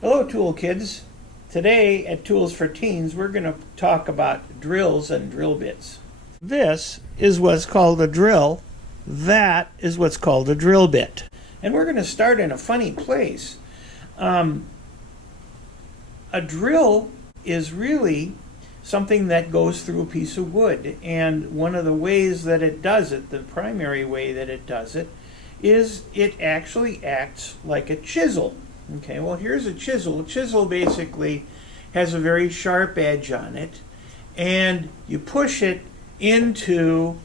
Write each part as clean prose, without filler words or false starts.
Hello, Tool Kids. Today at Tools for Teens, we're going to talk about drills and drill bits. This is what's called a drill. That is what's called a drill bit. And we're going to start in a funny place. A drill is really something that goes through a piece of wood. And one of the ways that it does it, the primary way that it does it, is it actually acts like a chisel. Okay, well, here's a chisel. A chisel basically has a very sharp edge on it, and you push it into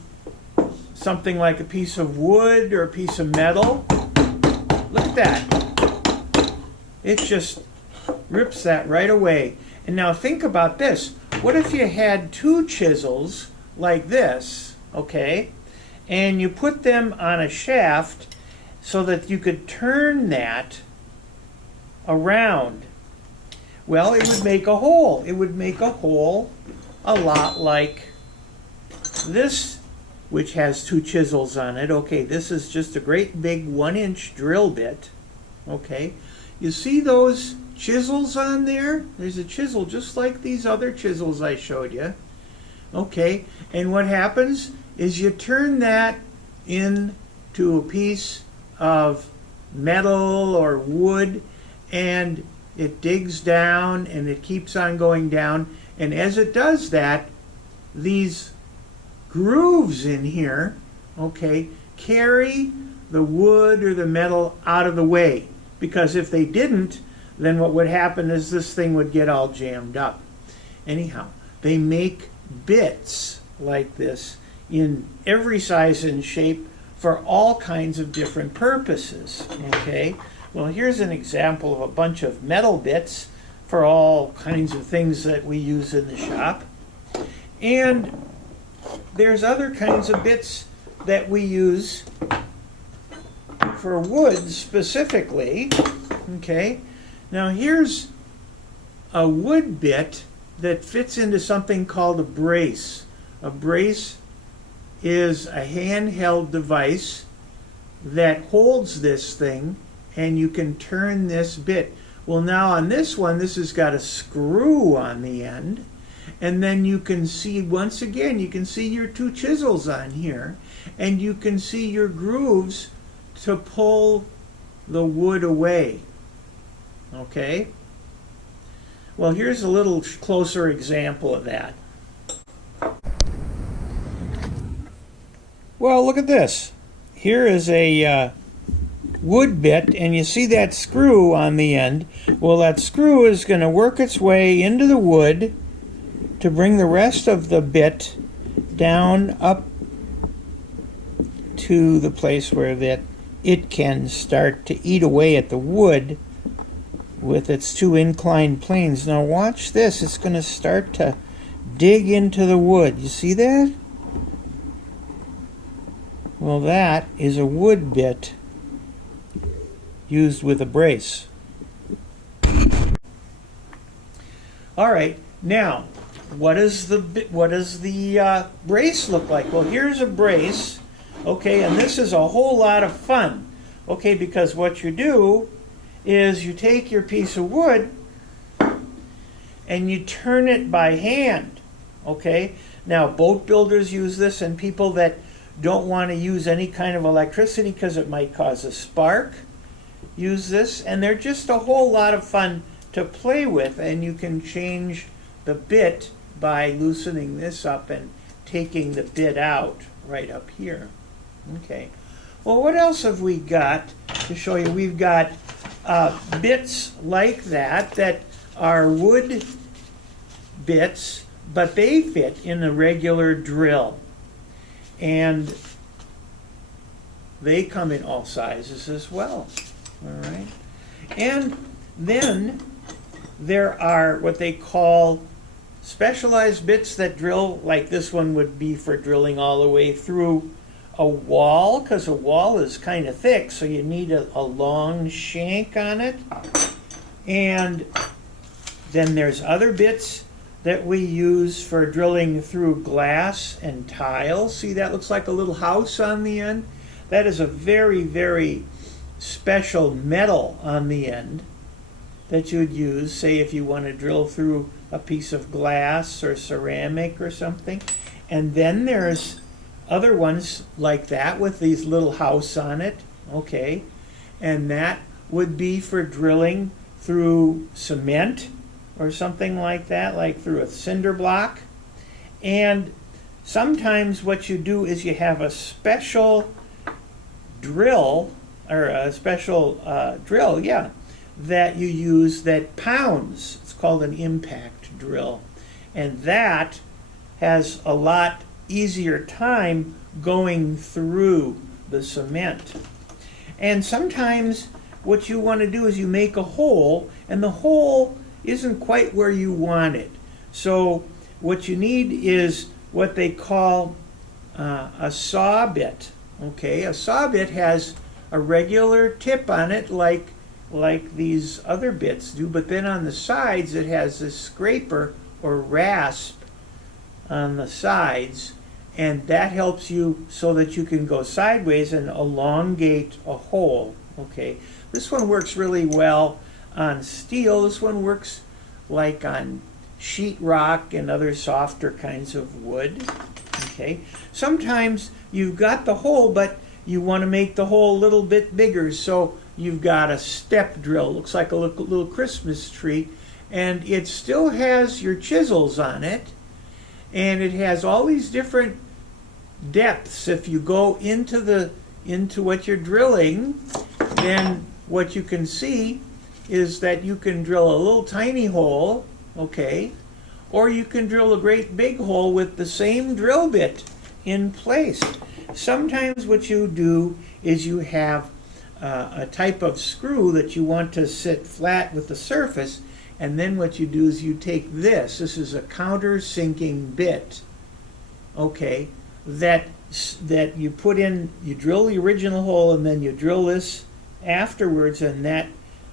something like a piece of wood or a piece of metal. Look at that. It just rips that right away. And now think about this. What if you had two chisels like this, okay, and you put them on a shaft so that you could turn that around? Well, it would make a hole. It would make a hole a lot like this, which has two chisels on it. Okay, this is just a great big 1-inch drill bit. Okay, you see those chisels on there? There's a chisel just like these other chisels I showed you. Okay, and what happens is you turn that into a piece of metal or wood, and it digs down and it keeps on going down, and as it does that, these grooves in here, okay, carry the wood or the metal out of the way, because if they didn't, then what would happen is this thing would get all jammed up. Anyhow, they make bits like this in every size and shape for all kinds of different purposes. Okay, well, here's an example of a bunch of metal bits for all kinds of things that we use in the shop. And there's other kinds of bits that we use for wood specifically. Okay, now here's a wood bit that fits into something called a brace. A brace is a handheld device that holds this thing, and you can turn this bit. Well, now on this one, this has got a screw on the end, and then you can see, once again, you can see your two chisels on here, and you can see your grooves to pull the wood away. Okay? Well, here's a little closer example of that. Well, look at this. Here is a wood bit, and you see that screw on the end. Well, that screw is going to work its way into the wood to bring the rest of the bit down up to the place where it can start to eat away at the wood with its two inclined planes. Now watch this. It's going to start to dig into the wood. You see that? Well, that is a wood bit used with a brace. All right, now what does the brace look like? Well, here's a brace, okay, and this is a whole lot of fun, okay, because what you do is you take your piece of wood and you turn it by hand, okay? Now, boat builders use this, and people that don't want to use any kind of electricity because it might cause a spark use this, and they're just a whole lot of fun to play with, and you can change the bit by loosening this up and taking the bit out right up here. Okay, well, what else have we got to show you? We've got bits like that are wood bits, but they fit in a regular drill, and they come in all sizes as well. All right, and then there are what they call specialized bits that drill, like this one would be for drilling all the way through a wall, because a wall is kind of thick, so you need a long shank on it. And then there's other bits that we use for drilling through glass and tile. See, that looks like a little house on the end? That is a very, very special metal on the end. that you would use, say if you want to drill through a piece of glass or ceramic or something. And then there's other ones like that with these little house on it, okay? And that would be for drilling through cement or something like that, like through a cinder block. And sometimes what you do is you have a special drill, or a special drill, yeah, that you use that pounds. It's called an impact drill. And that has a lot easier time going through the cement. And sometimes what you want to do is you make a hole, and the hole isn't quite where you want it. So what you need is what they call a saw bit. Okay, a saw bit has a regular tip on it like these other bits do, but then on the sides it has this scraper or rasp on the sides, and that helps you so that you can go sideways and elongate a hole. Okay, this one works really well on steel. This one works like on sheetrock and other softer kinds of wood. Okay, sometimes you've got the hole, but you want to make the hole a little bit bigger, so you've got a step drill. Looks like a little Christmas tree, and it still has your chisels on it, and it has all these different depths. If you go into what you're drilling, then what you can see is that you can drill a little tiny hole, okay, or you can drill a great big hole with the same drill bit in place. Sometimes what you do is you have a type of screw that you want to sit flat with the surface, and then what you do is you take this is a countersinking bit, okay, that you put in, you drill the original hole and then you drill this afterwards, and that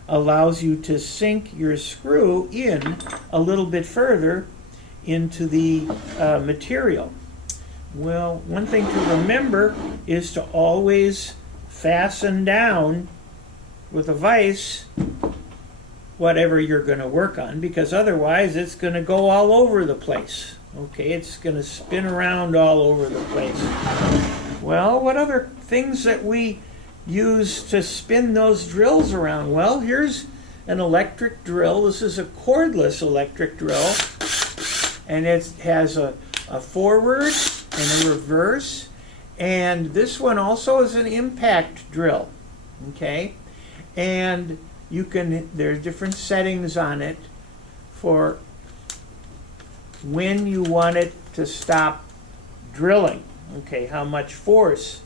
allows you to sink your screw in a little bit further into the material. Well, one thing to remember is to always fasten down with a vise whatever you're going to work on, because otherwise it's going to go all over the place. Okay, it's going to spin around all over the place. Well, what other things that we use to spin those drills around? Well, here's an electric drill. This is a cordless electric drill, and it has a forward and a reverse, and this one also is an impact drill. Okay, and there's different settings on it for when you want it to stop drilling. Okay, how much force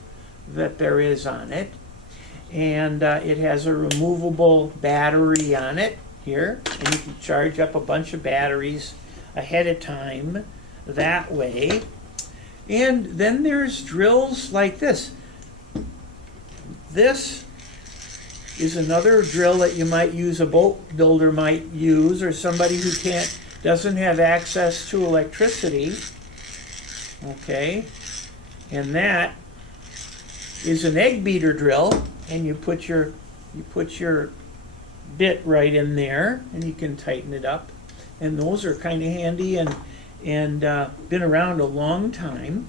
that there is on it. And it has a removable battery on it here, and you can charge up a bunch of batteries ahead of time that way. And then there's drills like this. This is another drill that you might use, a boat builder might use, or somebody who doesn't have access to electricity. Okay, and that is an egg beater drill, and you put your bit right in there, and you can tighten it up. And those are kind of handy and been around a long time.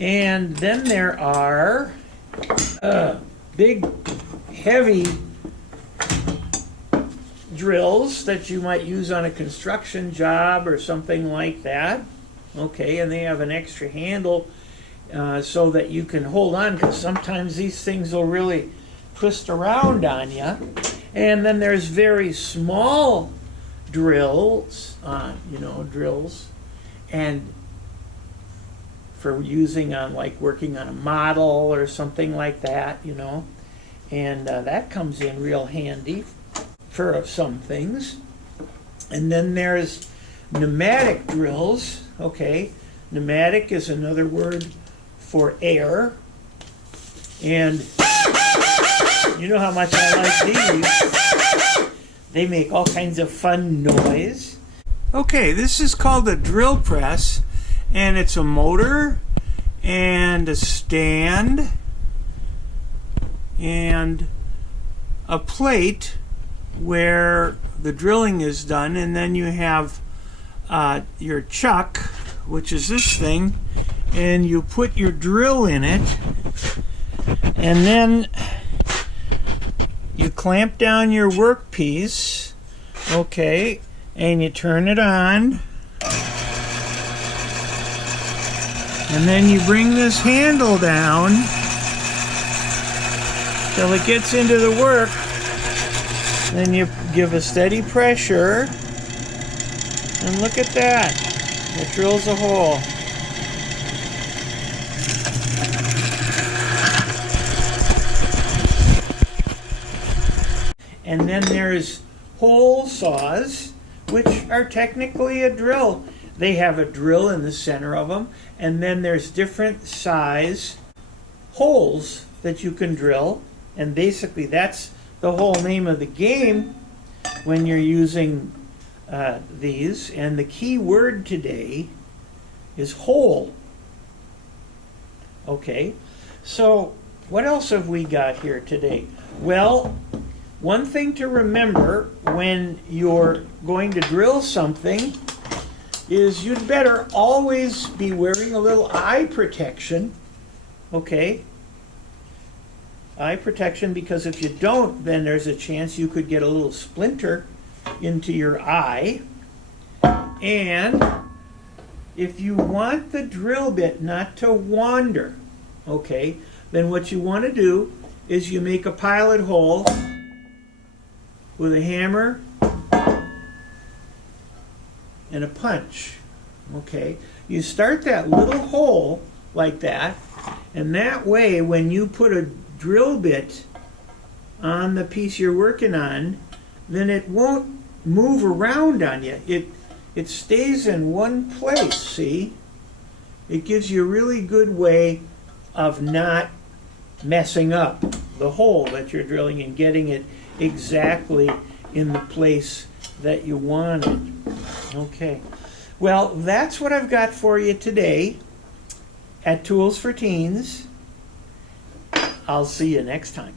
And then there are big, heavy drills that you might use on a construction job or something like that. Okay, and they have an extra handle so that you can hold on, because sometimes these things will really twist around on you. And then there's very small drills, drills, and for using on, like, working on a model or something like that, and that comes in real handy for some things. And then there's pneumatic drills. Okay, pneumatic is another word for air, and you know how much I like these. They make all kinds of fun noise. Okay, this is called a drill press, and it's a motor and a stand and a plate where the drilling is done, and then you have your chuck, which is this thing, and you put your drill in it, and then you clamp down your workpiece, okay, and you turn it on, and then you bring this handle down till it gets into the work. Then you give a steady pressure, and look at that, it drills a hole. And then there's hole saws, which are technically a drill. They have a drill in the center of them, and then there's different size holes that you can drill, and basically that's the whole name of the game when you're using these. And the key word today is hole. Okay, so what else have we got here today? Well, one thing to remember when you're going to drill something is you'd better always be wearing a little eye protection, okay? Eye protection, because if you don't, then there's a chance you could get a little splinter into your eye. And if you want the drill bit not to wander, okay, then what you want to do is you make a pilot hole with a hammer and a punch, okay? You start that little hole like that, and that way when you put a drill bit on the piece you're working on, then it won't move around on you. It stays in one place, see? It gives you a really good way of not messing up the hole that you're drilling and getting it exactly in the place that you want it. Okay. Well, that's what I've got for you today at Tools for Teens. I'll see you next time.